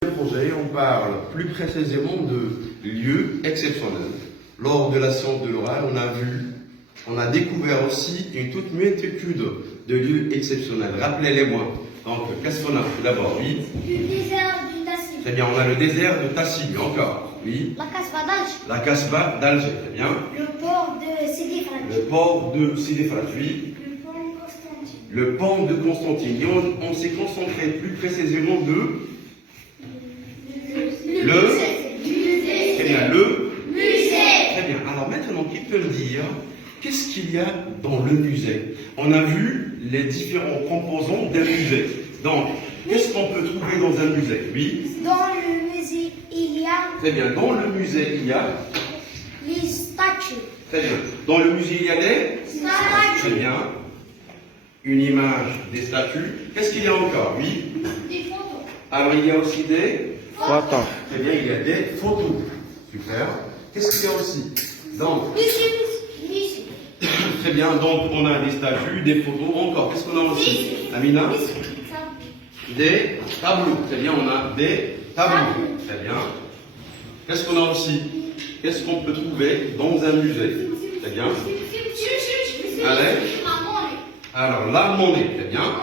Projet, on parle plus précisément de lieux exceptionnels. Lors de la science de l'oral, on a découvert aussi une toute multitude de lieux exceptionnels. Rappelez-les-moi. Donc, qu'est-ce qu'on a tout d'abord? Oui. Le désert du Tassib. Très bien, on a le désert de Tassib, encore. Oui. La Casbah d'Alger. La Casbah d'Alger, très bien. Le port de Sidi Fraj. Le port de Sidi Fraj, oui. Le pont de Constantine. Le pont de Constantine. Et on s'est concentré plus précisément de... Très bien, le musée. Très bien. Alors maintenant, qui peut me dire qu'est-ce qu'il y a dans le musée? On a vu les différents composants d'un musée. Donc, qu'est-ce qu'on peut trouver dans un musée? Oui. Dans le musée, il y a Très bien. Dans le musée, il y a les statues. Très bien. Dans le musée, il y a des Statues. Très bien. Une image des statues. Qu'est-ce qu'il y a encore? Oui. Des photos. Alors, il y a aussi des Photos. Très bien, il y a des photos. Super. Qu'est-ce qu'il y a aussi? Donc, Musée. très bien, donc on a des statues, des photos, encore. Qu'est-ce qu'on a aussi? Amina? Des tableaux. Très bien, on a des tableaux. Très bien. Qu'est-ce qu'on a aussi? Qu'est-ce qu'on peut trouver dans un musée? Très bien. Allez. Alors, la monnaie, très bien.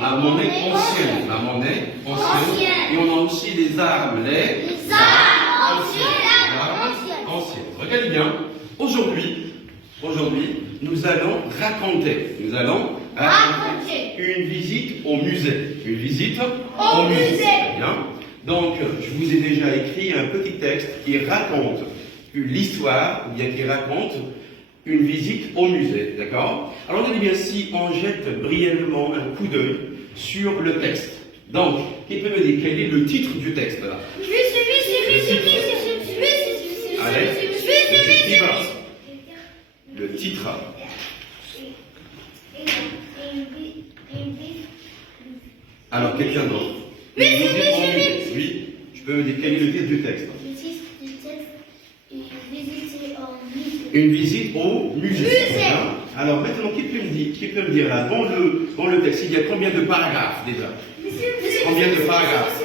La monnaie ancienne. La monnaie ancienne. Et on a aussi les armes, les armes anciennes. Regardez bien. Aujourd'hui, nous allons raconter une visite au musée. Une visite au musée. Très bien. Donc, je vous ai déjà écrit un petit texte qui raconte l'histoire, ou bien qui raconte une visite au musée. D'accord? Alors, regardez bien, si on jette brièvement un coup d'œil sur le texte. Donc, qui peut me dire quel est le titre du texte là? Allez, le titre. Alors, quelqu'un d'autre? Oui, je peux me dire quel est le titre du texte? Une visite au musée. Alors maintenant, qui peut me dire là, dans le texte, il y a combien de paragraphes déjà? Combien de paragraphes?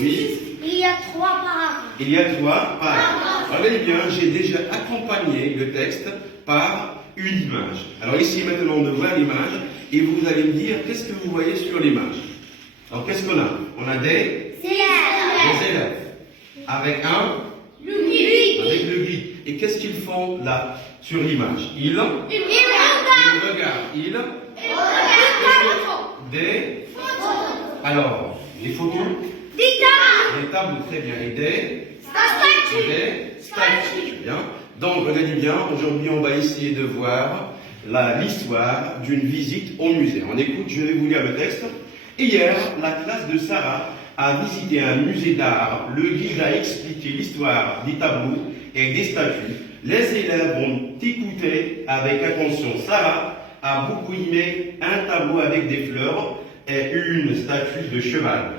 Oui. Il y a 3 paragraphes. Il y a 3 paragraphes. Regardez bien, j'ai déjà accompagné le texte par une image. Alors ici maintenant, on voit l'image et vous allez me dire qu'est-ce que vous voyez sur l'image. Alors qu'est-ce qu'on a? On a des élèves avec le guide. Et qu'est-ce qu'ils font là sur l'image? Ils regardent. Des photos. Alors, des photos? Des tableaux, très bien. Et des statues. Bien. Donc, regardez bien, aujourd'hui, on va essayer de voir l'histoire d'une visite au musée. On écoute, je vais vous lire le texte. Hier, la classe de Sarah a visité un musée d'art. Le guide a expliqué l'histoire des tableaux et des statues. Les élèves ont écouté avec attention. Sarah a beaucoup aimé un tableau avec des fleurs et une statue de cheval.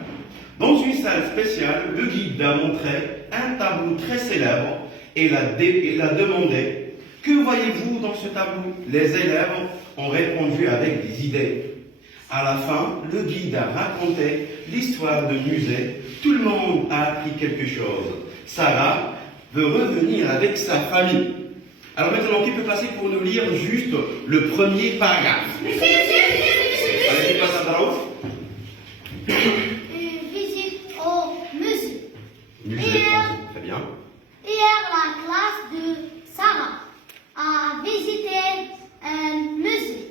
Dans une salle spéciale, le guide a montré un tableau très célèbre et il a demandé « Que voyez-vous dans ce tableau ?» Les élèves ont répondu avec des idées. À la fin, le guide a raconté l'histoire du musée. Tout le monde a appris quelque chose. Sarah veut revenir avec sa famille. Alors maintenant, qui peut passer pour nous lire juste le premier paragraphe? Allez, qui passe à Darouf? Une visite au musée. Musée, très bien. Hier, la classe de Sarah a visité un musée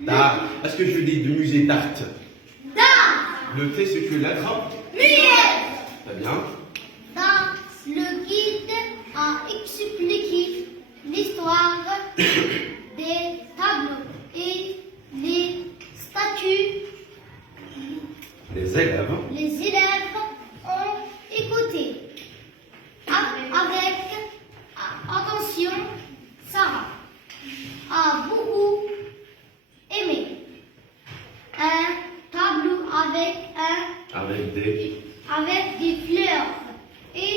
d'art. Est-ce que je dis du musée d'art? D'art. Le T, c'est que lettre? Très bien. Le guide a expliqué l'histoire des tableaux et les statues. Les élèves. Les élèves ont écouté avec attention. Sarah a beaucoup aimé un tableau avec des fleurs et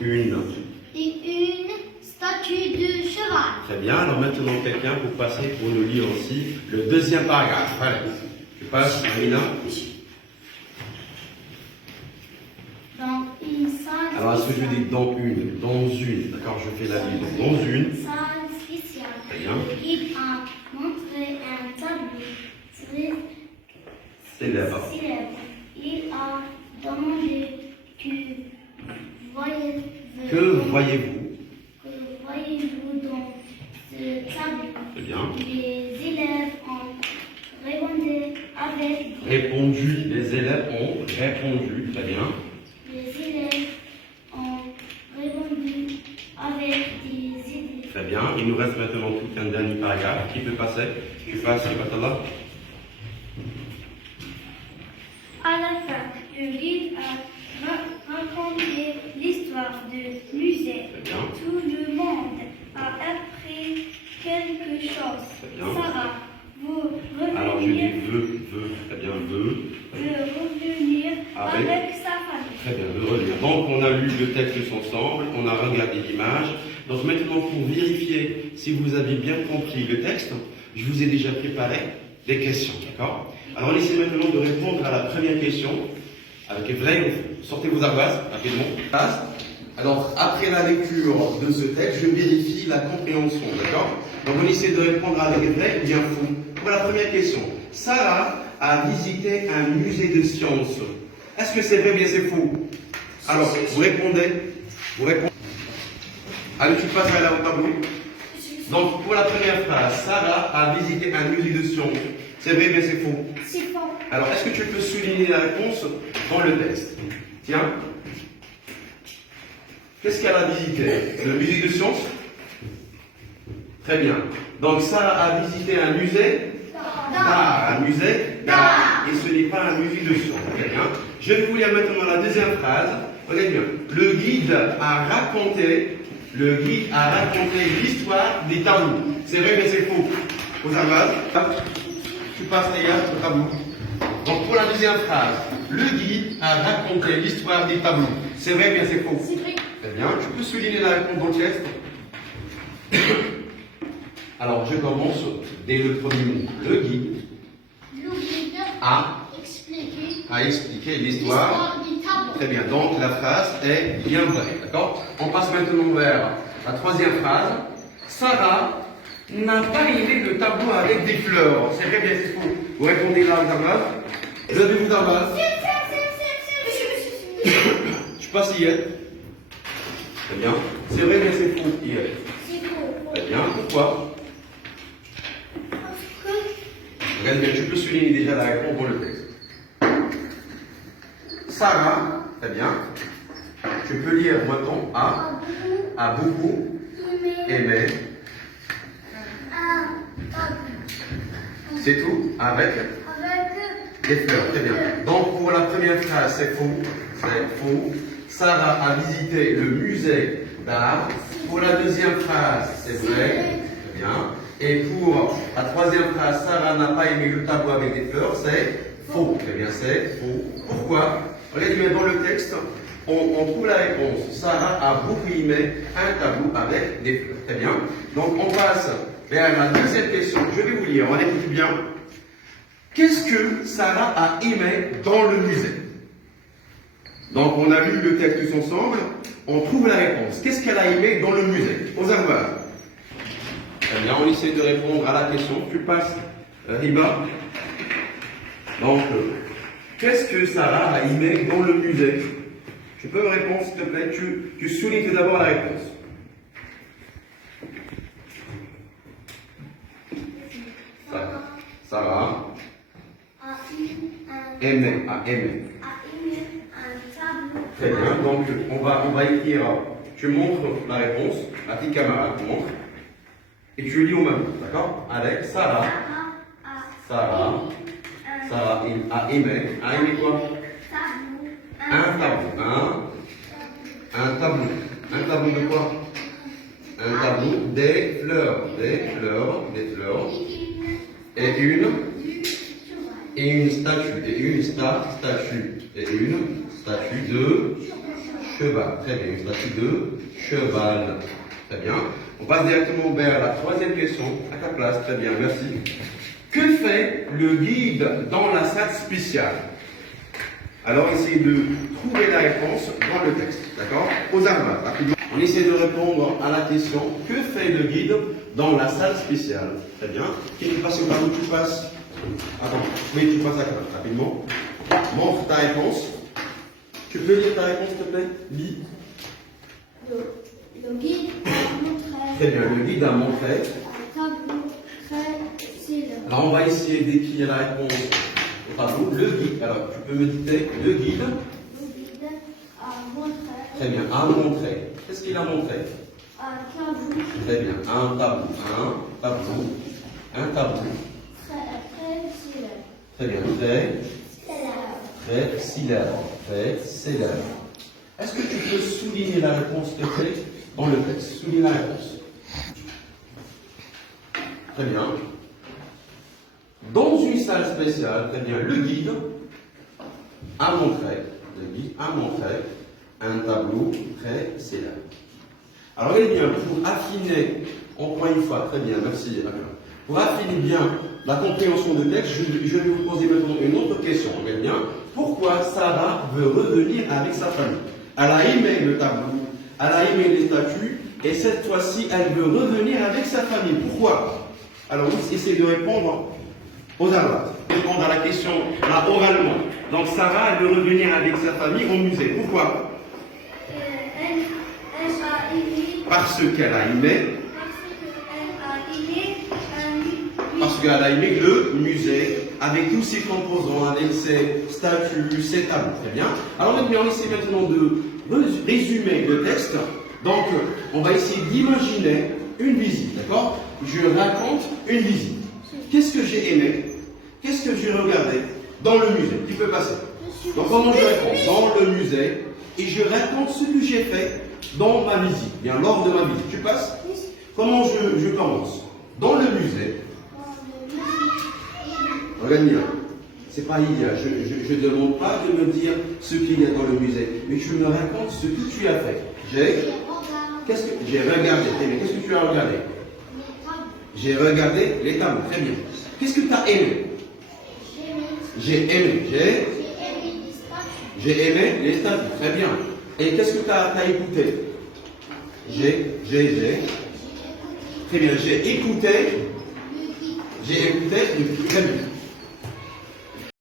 une statue de cheval. Très bien. Alors maintenant, quelqu'un pour passer pour nous lire aussi le deuxième paragraphe. Allez, je passe, Amina. Ah, ce que je dis dans une. D'accord, je fais la ligne. Dans une. Salle spéciale. Très bien. Le guide a montré un tableau très Célèbre. célèbre. Il a demandé Que voyez-vous? que voyez-vous dans ce tableau? Très bien. Les élèves ont Répondu. Les élèves ont répondu. Très bien. les élèves ont répondu avec des idées. Très bien. Il nous reste maintenant tout un dernier paragraphe. Qui peut passer? Tu passes, Batallah. À la fin, le guide a raconté l'histoire du musée. Très bien. Tout le monde a appris quelque chose. Très bien. Sarah, vous Alors je dis revenir, veut. Très bien, veut. revenir Avec. avec sa famille. Très bien, de revenir. Donc, on a lu le texte ensemble, on a regardé l'image. Donc, maintenant, pour vérifier si vous avez bien compris le texte, je vous ai déjà préparé des questions, d'accord? Alors, on essaie maintenant de répondre à la première question avec vrai ou faux. Sortez vos ardoises, rapidement. Alors, après la lecture de ce texte, je vérifie la compréhension, d'accord? Donc, on essaie de répondre avec vrai ou bien faux. Pour la première question, Sarah a visité un musée de sciences. Est-ce que c'est vrai ou bien c'est faux? Alors, vous répondez. Allez, tu passes là au tableau. Donc, pour la première phrase, Sarah a visité un musée de sciences. C'est vrai ou bien c'est faux? C'est faux. Alors, est-ce que tu peux souligner la réponse dans le texte? Tiens. Qu'est-ce qu'elle a visité? Le musée de sciences? Très bien. Donc, Sarah a visité un musée d'art. Un musée d'art. Et ce n'est pas un musée de sciences. Très bien. Je vais vous lire maintenant la deuxième phrase. Regardez bien. Le guide a raconté l'histoire des tableaux. C'est vrai, mais c'est faux. Aux ardoises. Tu passes, les gars, au tableau. Donc, pour la deuxième phrase, le guide a raconté l'histoire des tableaux. C'est vrai, mais c'est faux. C'est vrai. Très bien. Tu peux souligner la réponse dans le texte. Alors, je commence dès le premier mot. Le guide Le guide a expliqué expliqué l'histoire. du tableau. Très bien. Donc, la phrase est bien vraie. D'accord? On passe maintenant vers la troisième phrase. Sarah n'a pas aimé le tableau avec des fleurs. C'est vrai, bien c'est faux. Vous répondez là, Zarbaz. Vous avez vous, Zarbaz? Tu passes hier. Très bien. C'est vrai, mais c'est faux hier. C'est faux. Très bien. Pourquoi? Parce que Regarde bien, tu peux souligner déjà la réponse dans le texte. Sarah, très bien. Tu peux lire maintenant a beaucoup aimé. C'est tout? Avec des fleurs, très bien. Donc pour la première phrase, c'est faux. C'est faux. Sarah a visité le musée d'art. Pour la deuxième phrase, c'est vrai. Très bien. Et pour la troisième phrase, Sarah n'a pas aimé le tableau avec des fleurs, c'est faux. Très bien, c'est faux. Pourquoi? Regardez bien dans le texte, on trouve la réponse. Sarah a beaucoup aimé un tableau avec des fleurs. Très bien. Donc on passe vers la deuxième question. Je vais vous lire, on écoute bien. Qu'est-ce que Sarah a aimé dans le musée? Donc on a lu le texte tous ensemble, on trouve la réponse. Qu'est-ce qu'elle a aimé dans le musée? Aux armoires. Très bien, on essaie de répondre à la question. Tu passes, Riba. Donc, qu'est-ce que Sarah a aimé dans le musée? Tu peux me répondre, s'il te plaît? Tu soulignes tout d'abord la réponse. Sarah a aimé. aimé un tableau. Très bien, donc on va écrire, tu montres la réponse, la petite camarade montre, et tu lis au même, d'accord? Avec Sarah a aimé quoi? Un tableau. Un tableau de quoi? Un tableau des fleurs. Et une statue. De cheval. Très bien, une statue de cheval. Très bien. On passe directement vers la troisième question. À ta place, très bien, merci. Que fait le guide dans la salle spéciale? Alors essayez de trouver la réponse dans le texte. D'accord? Aux armes, rapidement. On essaie de répondre à la question que fait le guide dans la salle spéciale? Très bien. Qui est passé au tableau? Tu passes. Attends, oui, tu passes à quoi? Rapidement. Montre ta réponse. Tu peux lire ta réponse, s'il te plaît? Lis. Le guide a montré Très bien, le guide a montré. un tableau très célèbre. Alors on va essayer d'écrire la réponse au tableau. Le guide, alors tu peux me dicter, le guide, Le guide a montré très bien, a montré. Qu'est-ce qu'il a montré? un tableau Très bien, un tableau, un tableau. très célèbre. Très bien, très célèbre. Est-ce que tu peux souligner la réponse s'il te plaît dans le texte? Souligne la réponse. Très bien. Dans une salle spéciale, très bien, le guide a montré un tableau très célèbre. Alors, eh bien, pour affiner, encore une fois, très bien, merci. Pour affiner bien la compréhension du texte, je vais vous poser maintenant une autre question. Eh bien, pourquoi Sarah veut revenir avec sa famille? Elle a aimé le tableau, elle a aimé les statues, et cette fois-ci, elle veut revenir avec sa famille. Pourquoi? Alors, vous essayez de répondre aux arabes. Répondre à la question là, oralement. Donc, Sarah, elle veut revenir avec sa famille au musée. Pourquoi? Elle a aimé Parce qu'elle a aimé. Parce qu'elle a aimé le musée, avec tous ses composants, avec ses statues, ses tableaux. Très bien. Alors maintenant, on essaie maintenant de résumer le texte. Donc, on va essayer d'imaginer une visite, d'accord? Je raconte une visite. Qu'est-ce que j'ai aimé? Qu'est-ce que j'ai regardé dans le musée? Qui peut passer? Donc, comment je réponds? Dans le musée, et je raconte ce que j'ai fait dans ma visite, bien lors de ma visite. Tu passes? Comment je commence? Dans le musée. Regarde bien, c'est pas il y a. Je ne demande pas de me dire ce qu'il y a dans le musée, mais je me raconte ce que tu as fait. J'ai regardé. Mais qu'est-ce que tu as regardé? J'ai regardé les tableaux. Très bien. Qu'est-ce que tu as aimé? J'ai aimé. J'ai aimé les statues. Très bien. Et qu'est-ce que tu as écouté? Très bien. J'ai écouté. Très bien.